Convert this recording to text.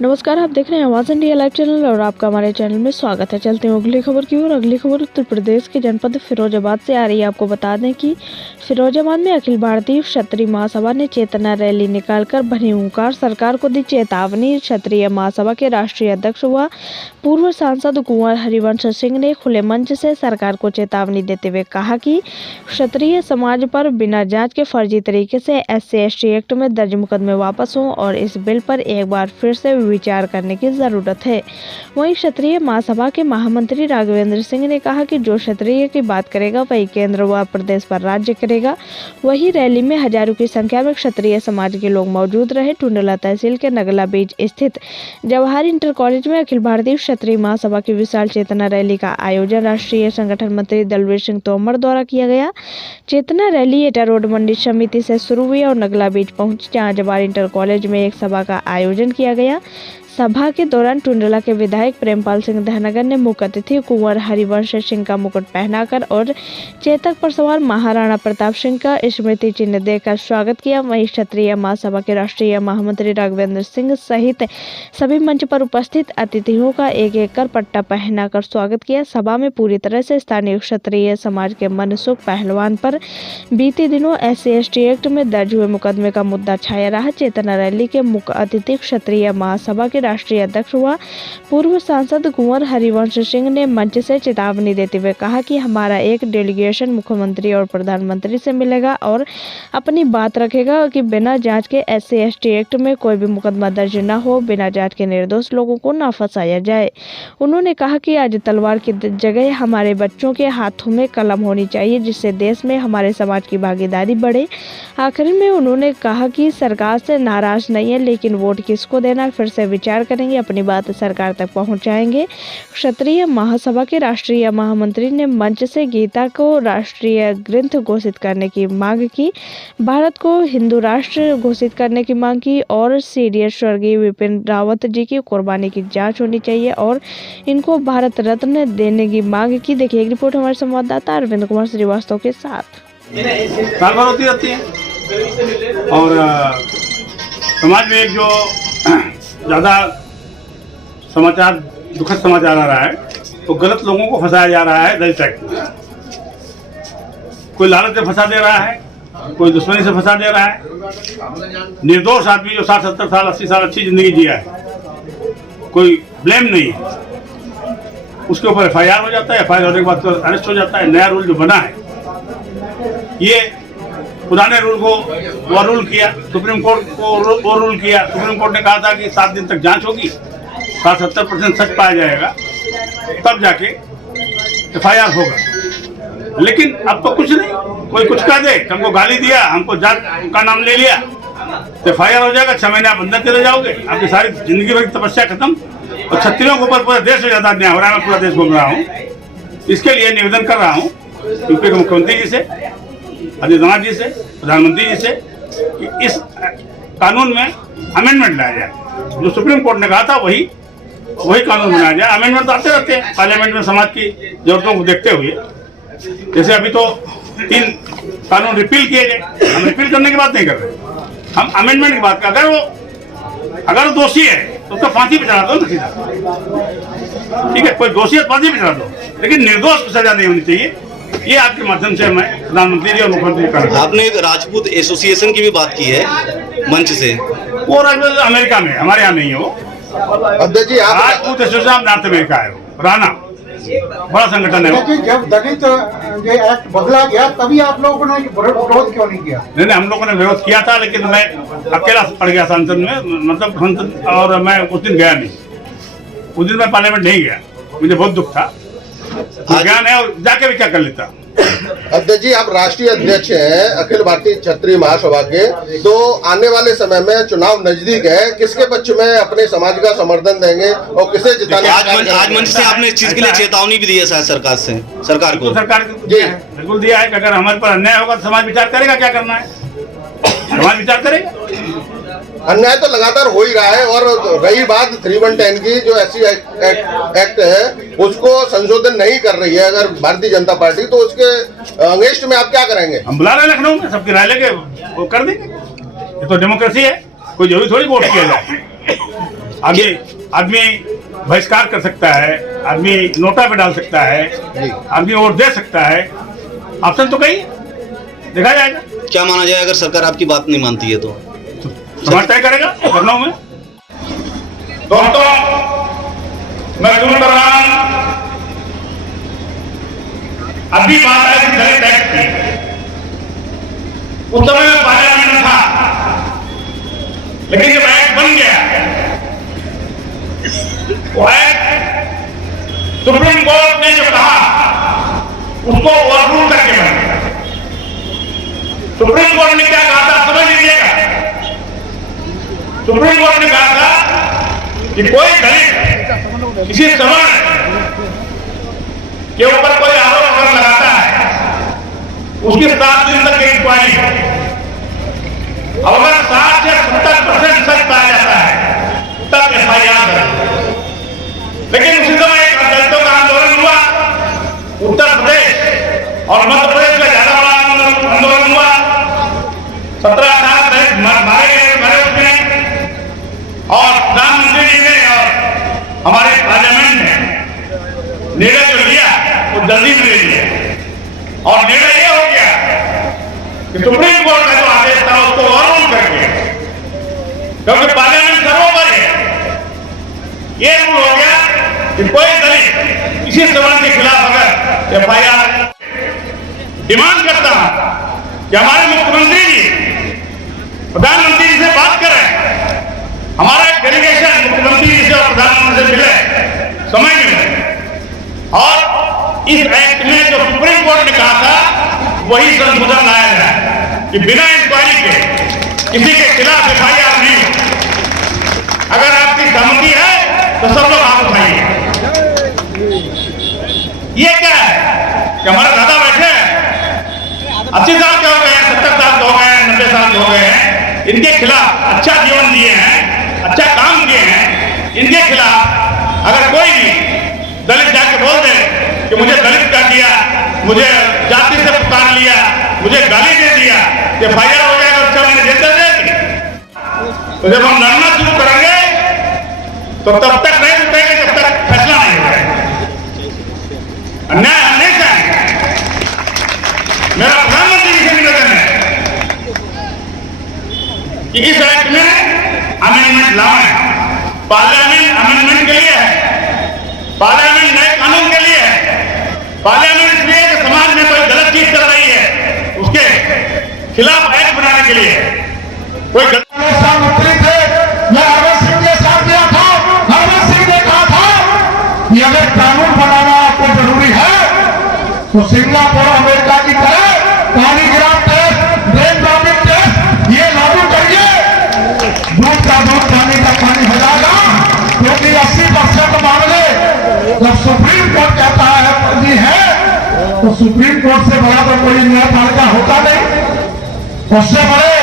नमस्कार, आप देख रहे हैं आवाज़ इंडिया लाइव चैनल और आपका हमारे चैनल में स्वागत है। चलते हैं अगली खबर की ओर। अगली खबर उत्तर प्रदेश के जनपद फिरोजाबाद से आ रही है। आपको बता दें कि फिरोजाबाद में अखिल भारतीय क्षत्रिय महासभा ने चेतना रैली निकालकर भरी हुंकार सरकार को दी चेतावनी। क्षत्रिय महासभा के राष्ट्रीय अध्यक्ष व पूर्व सांसद कुंवर हरिवंश सिंह ने खुले मंच से सरकार को चेतावनी देते हुए कहा कि क्षत्रिय समाज पर बिना जांच के फर्जी तरीके से SC/ST एक्ट में दर्ज मुकदमे वापस हों और इस बिल पर एक बार फिर से विचार करने की जरूरत है। वहीं क्षत्रिय महासभा के महामंत्री राघवेंद्र सिंह ने कहा कि जो क्षत्रिय की बात करेगा वही केंद्र व प्रदेश पर राज्य करेगा। वही रैली में हजारों की संख्या में क्षत्रिय समाज के लोग मौजूद रहे। टुंडला तहसील के नगला बीच स्थित जवाहर इंटर कॉलेज में अखिल भारतीय क्षत्रिय महासभा की विशाल चेतना रैली का आयोजन राष्ट्रीय संगठन मंत्री दलवीर सिंह तोमर द्वारा किया गया। चेतना रैली एटा रोड मंडी समिति से शुरू हुई और नगला बीच पहुंची, जहां जवाहर इंटर कॉलेज में एक सभा का आयोजन किया गया। सभा के दौरान टुंडला के विधायक प्रेमपाल सिंह दहनगर ने मुख्य अतिथि कुंवर हरिवंश सिंह का मुकुट पहनाकर और चेतक पर सवार महाराणा प्रताप सिंह का स्मृति चिन्ह देकर स्वागत किया। वहीं क्षत्रिय महासभा के राष्ट्रीय महामंत्री राघवेंद्र सिंह सहित सभी मंच पर उपस्थित अतिथियों का एक एक कर पट्टा पहनाकर स्वागत किया। सभा में पूरी तरह से स्थानीय क्षत्रिय समाज के मनसुख पहलवान पर बीते दिनों SC/ST एक्ट में दर्ज हुए मुकदमे का मुद्दा छाया रहा। चेतना रैली के मुख्य अतिथि क्षत्रिय महासभा के राष्ट्रीय अध्यक्ष व पूर्व सांसद कुंवर हरिवंश सिंह ने मंच से चेतावनी देते हुए कहा कि हमारा एक डेलीगेशन मुख्यमंत्री और प्रधानमंत्री से मिलेगा और अपनी बात रखेगा कि बिना जांच के SC/ST एक्ट में कोई भी मुकदमा दर्ज न हो, बिना जांच के निर्दोष लोगों को न फंसाया जाए। उन्होंने कहा कि आज तलवार की जगह हमारे बच्चों के हाथों में कलम होनी चाहिए, जिससे देश में हमारे समाज की भागीदारी बढ़े। आखिर में उन्होंने कहा कि सरकार से नाराज नहीं है, लेकिन वोट किसको देना फिर से विचार करेंगे, अपनी बात सरकार तक पहुंचाएंगे। क्षत्रिय महासभा के राष्ट्रीय महामंत्री ने मंच से गीता को राष्ट्रीय ग्रंथ घोषित करने की मांग की, भारत को हिंदू राष्ट्र घोषित करने की मांग की और सीडीएस स्वर्गीय विपिन रावत जी की कुर्बानी की जांच होनी चाहिए और इनको भारत रत्न देने की मांग की। देखिए एक रिपोर्ट हमारे संवाददाता अरविंद कुमार श्रीवास्तव के साथ। साल भर होती रहती है और समाज में एक जो ज़्यादा समाचार, दुखद समाचार आ रहा है, तो गलत लोगों को फंसाया जा रहा है। दलित एक्ट में कोई लालच से फंसा दे रहा है, कोई दुश्मनी से फंसा दे रहा है। निर्दोष आदमी जो 60-70 साल 80 साल अच्छी जिंदगी जिया है, कोई ब्लेम नहीं है, उसके ऊपर FIR हो जाता है। FIR होने के बाद तो अरेस्ट हो जाता है। नया रूल जो बना है, ये पुराने रूल को वो रूल किया, सुप्रीम कोर्ट को वो रूल किया। सुप्रीम कोर्ट ने कहा था कि 7 दिन तक जांच होगी, 60-70% सच पाया जाएगा, तब जाके FIR होगा। लेकिन अब तो कुछ नहीं, कोई कुछ कह दे, हमको गाली दिया, हमको जात का नाम ले लिया, तो FIR हो जाएगा। 6 महीने आप अंदर चले जाओगे, आपकी सारी जिंदगी भर की तपस्या खत्म। और क्षत्रियों के ऊपर पूरे देश में ज्यादा अन्याय हो रहा है। मैं पूरा देश घूम रहा हूँ, इसके लिए निवेदन कर रहा हूँ यूपी के मुख्यमंत्री जी से, आदित्यनाथ जी से, प्रधानमंत्री जी से, कि इस कानून में अमेंडमेंट लाया जाए। जो सुप्रीम कोर्ट ने कहा था वही कानून बनाया जाए। अमेंडमेंट तो आते रहते हैं पार्लियामेंट में समाज की जरूरतों को देखते हुए। जैसे अभी तो 3 कानून रिपील किए गए, हम रिपील करने की बात नहीं कर रहे, हम अमेंडमेंट की बात कर रहे हैं। अगर वो दोषी है तो उसको फांसी पे चढ़ा दो ना सीधा, ठीक है। कोई दोषी है फांसी पे चढ़ा दो, लेकिन निर्दोष को सजा नहीं होनी चाहिए। ये आपके माध्यम से मैं प्रधानमंत्री जी और मुख्यमंत्री जी कर। आपने राजपूत एसोसिएशन की भी बात की है मंच से। वो राजपूत अमेरिका में, हमारे यहाँ नहीं है वो। अध्यक्ष जी, राजपूत एसोसिएशन नॉर्थ अमेरिका है, वो राना बड़ा संगठन है वो। जब दलित ये एक्ट बदला गया तभी आप लोगों ने विरोध क्यों नहीं किया? नहीं, हम लोगों ने विरोध किया था, लेकिन मैं अकेला पड़ गया संसद में, मतलब संसद, और मैं उस दिन गया नहीं। उस दिन मैं पार्लियामेंट नहीं गया, मुझे बहुत दुख था। ज्ञान है और जाके भी क्या कर लेता। अध्यक्ष जी, आप राष्ट्रीय अध्यक्ष हैं अखिल भारतीय क्षत्रिय महासभा के, तो आने वाले समय में चुनाव नजदीक है, किसके पक्ष में अपने समाज का समर्थन देंगे और किसे जिताने? आज मंच से आपने इस चीज के लिए चेतावनी भी दी है शायद सरकार को। सरकार बिल्कुल दिया है कि अगर हमारे पर अन्याय होगा तो समाज विचार करेगा क्या करना है, समाज विचार करेगा। अन्याय तो लगातार हो ही रहा है। और रही बात 3110 की, जो SC एक्ट है उसको संशोधन नहीं कर रही है अगर भारतीय जनता पार्टी, तो उसके अगेंस्ट में आप क्या करेंगे? हम बुला रहे हैं लखनऊ में, सबकी राय लेके वो कर देंगे। ये तो डेमोक्रेसी है, कोई जरूरी थोड़ी वोट किया जाए। आगे आदमी बहिष्कार कर सकता है, आदमी नोटा पे डाल सकता है, आदमी वोट दे सकता है। ऑप्शन तो कई देखा जाएगा। क्या माना जाए अगर सरकार आपकी बात नहीं मानती है तो समाज तय करेगा लखनऊ में। दोस्तों, मैं सुन कर रहा हूं, अभी बात है दलित एक्ट की। उस समय में पार्लियामेंट में था, लेकिन जब एक्ट बन गया, वो एक्ट सुप्रीम कोर्ट ने जो कहा उसको ओवररूल करके बना। सुप्रीम कोर्ट ने क्या कहा था समझ लीजिएगा। सुप्रीम कोर्ट ने कहा था कि कोई दलित किसी सवर्ण के ऊपर कोई आरोप अगर लगाता है, उसकी 7 दिन तक इंक्वायरी हो। अगर 60 से 70% सच पाया जाता है तब FIR करें। लेकिन उसी समय एक दलितों का आंदोलन हुआ, उत्तर प्रदेश और मध्य प्रदेश में ज्यादा बड़ा आंदोलन हुआ। 17-18 दलित मारे गए उसमें, और प्रधानमंत्री जी ने और हमारे पार्लियामेंट ने निर्णय जो लिया वो जल्दी में ले लिया, और निर्णय यह हो गया कि सुप्रीम कोर्ट का जो आदेश था उसको ओवररूल करके, क्योंकि पार्लियामेंट सर्वोपरि है, ये रूल हो गया कि कोई दलित किसी सवर्ण के खिलाफ अगर FIR डिमांड करता हूं कि हमारे मुख्यमंत्री जी प्रधानमंत्री जी से बात करें, हमारा एक डेलीगेशन मुख्यमंत्री जी से और प्रधानमंत्री से मिले, समय मिले, और इस एक्ट में जो सुप्रीम कोर्ट ने कहा था वही संशोधन लाया जाए कि बिना इंक्वायरी के किसी के खिलाफ FIR नहीं हो। अगर आपकी सहमति है तो सब लोग हाथ उठाइए। ये क्या है कि हमारे दादा बैठे हैं, 80 साल के हो गए हैं, 70 साल के हो गए हैं, 90 साल के हो गए हैं, इनके खिलाफ अच्छा जीवन दिए हैं, अच्छा काम किए हैं, इनके खिलाफ अगर कोई भी दलित जाके बोल दे कि मुझे दलित कर दिया, मुझे जाति से पुकार लिया, मुझे गाली दे दिया, ये FIR हो जाएगा और 6 महीने जेल चल जाएगी। तो जब हम लड़ना शुरू करेंगे तो तब तक नहीं रुकेंगे जब तक फैसला नहीं होगा। अन्याय हमेशा है। मेरा प्रधानमंत्री जी से निवेदन है कि इस एक्ट में अमेंडमेंट लाएं। पार्लियामेंट अमेंडमेंट के लिए है, पार्लियामेंट नए कानून के लिए है। पार्लियामेंट इसलिए कि समाज में कोई गलत चीज चल रही है उसके खिलाफ एक्ट बनाने के लिए। कोई मंत्री थे, मैं अमर सिंह के साथ गया था, अमर सिंह ने कहा था कि अगर कानून बनाना आपको जरूरी है तो सिंगापुर अमेरिका की तरह polygraph test, brain doping test ये लागू करिए। दूध का दूध, पानी का पानी हो जाएगा, क्योंकि 80% मामले जब सुप्रीम कोर्ट कहता है फर्जी है तो सुप्रीम कोर्ट से बड़ा तो कोई न्यायपालिका होता नहीं। उससे बड़े